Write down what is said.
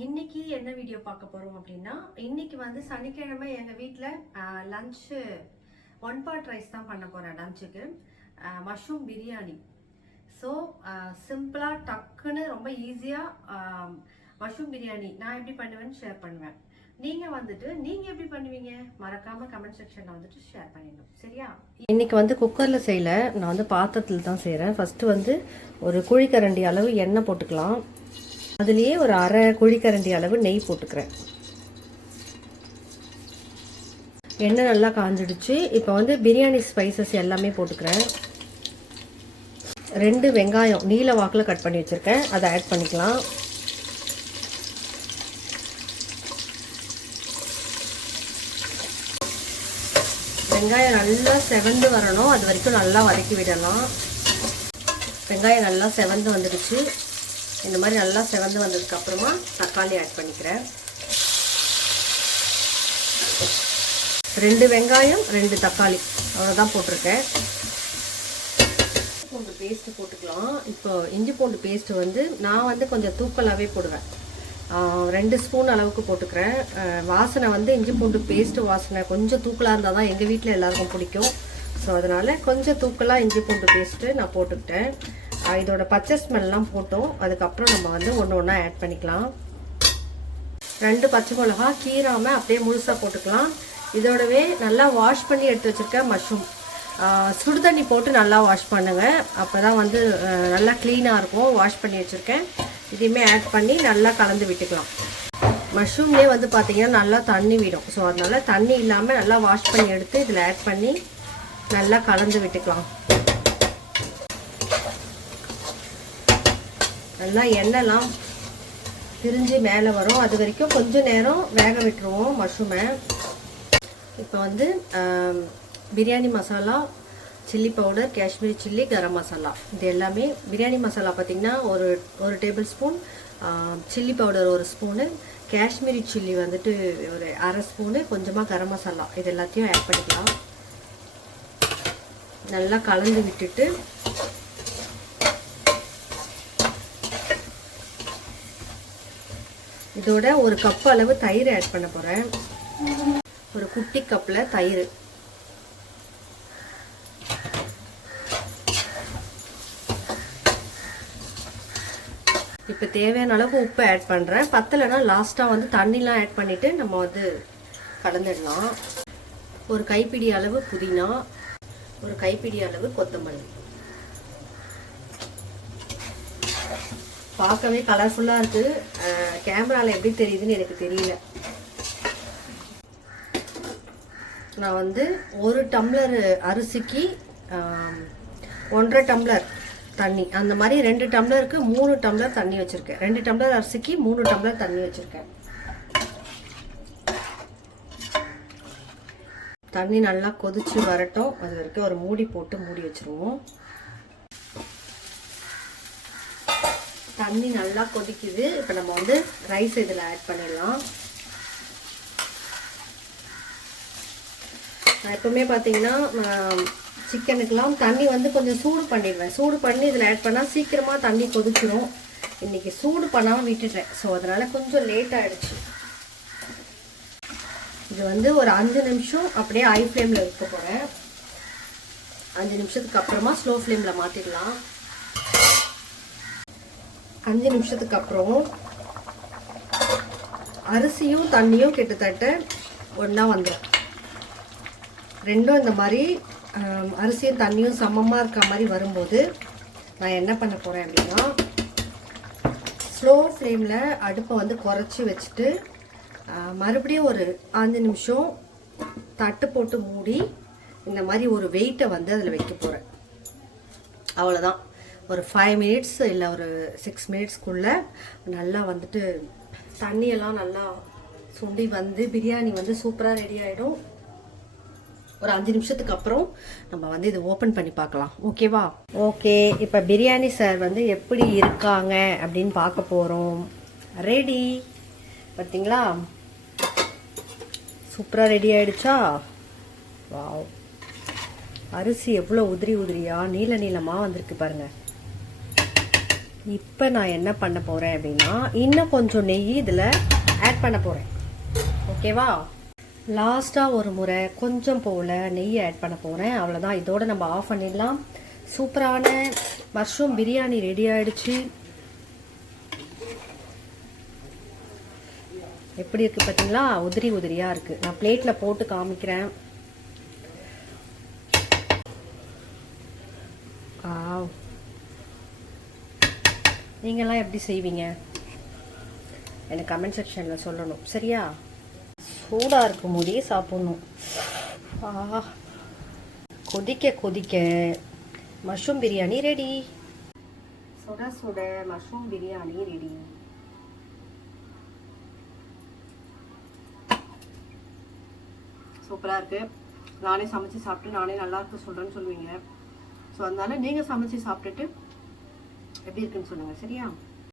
இன்னைக்கு என்ன வீடியோ பார்க்க போறோம் அப்படின்னா, இன்னைக்கு வந்து சனிக்கிழமை எங்க வீட்ல லஞ்ச் ஒன் பாட் ரைஸ் தான் பண்ண போறேன் லஞ்சுக்கு. மஷ்ரூம் பிரியாணி. ஸோ சிம்பிளா டக்குன்னு ரொம்ப ஈஸியா மஷ்ரூம் பிரியாணி நான் எப்படி பண்ணுவேன்னு ஷேர் பண்ணுவேன். நீங்க எப்படி பண்ணுவீங்க மறக்காம கமெண்ட் செக்ஷன்ல வந்துட்டு ஷேர் பண்ணிடணும். சரியா? இன்னைக்கு வந்து குக்கர்ல செய்யல, நான் வந்து பாத்திரத்துல தான் செய்யறேன். ஃபர்ஸ்ட் வந்து ஒரு குழிக்கரண்டி அளவு எண்ணெய் போட்டுக்கலாம். அதுலேயே ஒரு அரை குழிக்கரண்டி அளவு நெய் போட்டுக்கிறேன். எண்ணெய் நல்லா காஞ்சிடுச்சு. இப்போ வந்து பிரியாணி ஸ்பைசஸ் எல்லாமே போட்டுக்கிறேன். 2 வெங்காயம் நீல வாக்கில் கட் பண்ணி வச்சுருக்கேன், அதை ஆட் பண்ணிக்கலாம். வெங்காயம் நல்லா செவந்து வரணும், அது வரைக்கும் நல்லா வதக்கி விடலாம். வெங்காயம் நல்லா செவந்து வந்துடுச்சு. இந்த மாதிரி நல்லா செவந்து வந்ததுக்கு அப்புறமா தக்காளி ஆட் பண்ணிக்கிறேன். 2 வெங்காயம் 2 தக்காளி அவ்வளோதான் போட்டிருக்கேன். பூண்டு பேஸ்ட்டு போட்டுக்கலாம். இப்போ இஞ்சி பூண்டு பேஸ்ட்டு வந்து நான் வந்து கொஞ்சம் தூக்கலாகவே போடுவேன். 2 ஸ்பூன் அளவுக்கு போட்டுக்கிறேன். வாசனை வந்து இஞ்சி பூண்டு பேஸ்ட்டு வாசனை கொஞ்சம் தூக்கலாக இருந்தால் தான் எங்கள் வீட்டில் எல்லாருக்கும் பிடிக்கும். ஸோ அதனால் கொஞ்சம் தூக்கலாக இஞ்சி பூண்டு பேஸ்ட்டு நான் போட்டுக்கிட்டேன். இதோட பச்சை ஸ்மெல்லாம் போட்டோம். அதுக்கப்புறம் நம்ம வந்து ஒன்று ஒன்றா ஆட் பண்ணிக்கலாம். 2 பச்சை மிளகா கீராமல் அப்படியே முழுசாக போட்டுக்கலாம். இதோடவே நல்லா வாஷ் பண்ணி எடுத்து வச்சுருக்கேன் மஷ்ரூம். சுடுதண்ணி போட்டு நல்லா வாஷ் பண்ணுங்க, அப்போ தான் வந்து நல்லா க்ளீனாக இருக்கும். வாஷ் பண்ணி வச்சுருக்கேன். இதையுமே ஆட் பண்ணி நல்லா கலந்து விட்டுக்கலாம். மஷ்ரூம்லேயே வந்து பார்த்திங்கன்னா நல்லா தண்ணி விடும். ஸோ அதனால் தண்ணி இல்லாமல் நல்லா வாஷ் பண்ணி எடுத்து இதில் ஆட் பண்ணி நல்லா கலந்து விட்டுக்கலாம். நல்லா எண்ணெய்லாம் பிரிஞ்சு மேலே வரும், அது வரைக்கும் கொஞ்சம் நேரம் வேக விட்டுருவோம் மஷ்ரூமை. இப்போ வந்து biryani masala, chilli powder, Kashmiri chilli, garam masala, இது எல்லாமே. பிரியாணி மசாலா பார்த்திங்கன்னா ஒரு tablespoon, chilli powder 1 spoon, Kashmiri chilli வந்துட்டு ஒரு அரை ஸ்பூனு, கொஞ்சமாக கரம் மசாலா, இது எல்லாத்தையும் ஆட் பண்ணிக்கலாம். நல்லா கலந்து விட்டுட்டு இதோட 1 கப் அளவு தயிர் ஆட் பண்ண போகிறேன். ஒரு குட்டி கப்பில் தயிர். இப்போ தேவையான அளவுக்கு உப்பு ஆட் பண்ணுறேன். பத்தலைன்னா லாஸ்ட்டாக வந்து தண்ணிலாம் ஆட் பண்ணிவிட்டு நம்ம வந்து கலந்துடலாம். ஒரு கைப்பிடி அளவு புதினா, ஒரு கைப்பிடி அளவு கொத்தமல்லி. பார்க்கவே கலர்ஃபுல்லாக இருக்குது. கேமராவில் எப்படி தெரியுதுன்னு எனக்கு தெரியல. நான் வந்து 1 டம்ளர் அரிசிக்கு 1.5 டம்ளர் தண்ணி, அந்த மாதிரி 2 டம்ளருக்கு 3 டம்ளர் தண்ணி வச்சுருக்கேன். 2 டம்ளர் அரிசிக்கு 3 டம்ளர் தண்ணி வச்சுருக்கேன். தண்ணி நல்லா கொதிச்சு வரட்டும், அது வரைக்கும் ஒரு மூடி போட்டு மூடி வச்சுருவோம். தண்ணி நல்லா கொதிக்குது. இப்போ நம்ம வந்து ரைஸ் இதில் ஆட் பண்ணிடலாம். நான் எப்பவுமே பார்த்தீங்கன்னா சிக்கனுக்கெலாம் தண்ணி வந்து கொஞ்சம் சூடு பண்ணிடுவேன். சூடு பண்ணி இதில் ஆட் பண்ணால் சீக்கிரமாக தண்ணி கொதிச்சிடும். இன்றைக்கி சூடு பண்ணாமல் விட்டுட்டேன். ஸோ அதனால் கொஞ்சம் லேட் ஆகிடுச்சு. இது வந்து ஒரு 5 நிமிஷம் அப்படியே ஹை ஃப்ளேமில் வைக்க போகிறேன். 5 நிமிஷத்துக்கு அப்புறமா ஸ்லோ ஃப்ளேமில் மாற்றிடலாம். 5 நிமிஷத்துக்கு அப்புறம் அரிசியும் தண்ணியும் கிட்டத்தட்ட ஒன்றா வந்துடும். ரெண்டும் இந்த மாதிரி அரிசியும் தண்ணியும் சமமாக இருக்க மாதிரி வரும்போது நான் என்ன பண்ண போகிறேன் அப்படின்னா, ஸ்லோ ஃப்ளேமில் அடுப்பை வந்து குறைச்சி வச்சுட்டு மறுபடியும் ஒரு 5 நிமிஷம் தட்டு போட்டு மூடி இந்த மாதிரி ஒரு வெயிட்டை வந்து அதில் வைக்க போகிறேன். அவ்வளோதான். ஒரு 5 மினிட்ஸ் இல்லை ஒரு 6 மினிட்ஸ்க்குள்ளே நல்லா வந்துட்டு தண்ணியெல்லாம் நல்லா சுண்டி வந்து பிரியாணி வந்து சூப்பராக ரெடி ஆகிடும். ஒரு 5 நிமிஷத்துக்கு அப்புறம் நம்ம வந்து இதை ஓப்பன் பண்ணி பார்க்கலாம். ஓகேவா? ஓகே, இப்போ பிரியாணி சார் வந்து எப்படி இருக்காங்க அப்படின்னு பார்க்க போகிறோம். ரெடி பார்த்தீங்களா? சூப்பராக ரெடி ஆகிடுச்சா? வாவ், அரிசி எவ்வளோ உதிரி உதிரியாக நீள நீளமாக வந்திருக்கு பாருங்கள். இப்போ நான் என்ன பண்ண போகிறேன் அப்படின்னா இன்னும் கொஞ்சம் நெய் இதில் ஆட் பண்ண போகிறேன். ஓகேவா? லாஸ்ட்டாக ஒரு முறை கொஞ்சம் போல் நெய் ஆட் பண்ண போகிறேன். அவ்வளோதான். இதோட நம்ம ஆஃப் பண்ணிடலாம். சூப்பரான மஷ்ரூம் பிரியாணி ரெடி ஆயிடுச்சு. எப்படி இருக்குது பார்த்தீங்களா? உதிரி உதிரியாக இருக்குது. நான் பிளேட்டில் போட்டு காமிக்கிறேன். நீங்கள்லாம் எப்படி செய்வீங்க எனக்கு கமெண்ட் செக்ஷனில் சொல்லணும். சரியா? சூடாக இருக்கும் போதே சாப்பிட்ணும். கொதிக்க கொதிக்க மஷ்ரூம் பிரியாணி ரெடி. சுட சுட மஷ்ரூம் பிரியாணி ரெடி. சூப்பராக இருக்குது. நானே சமைச்சு சாப்பிட்டு நானே நல்லா இருக்கு சொல்கிறேன்னு சொல்லுவீங்க. ஸோ அதனால நீங்கள் சமைச்சு சாப்பிட்டுட்டு எப்படி இருக்குன்னு சொல்லுங்கள். சரியா?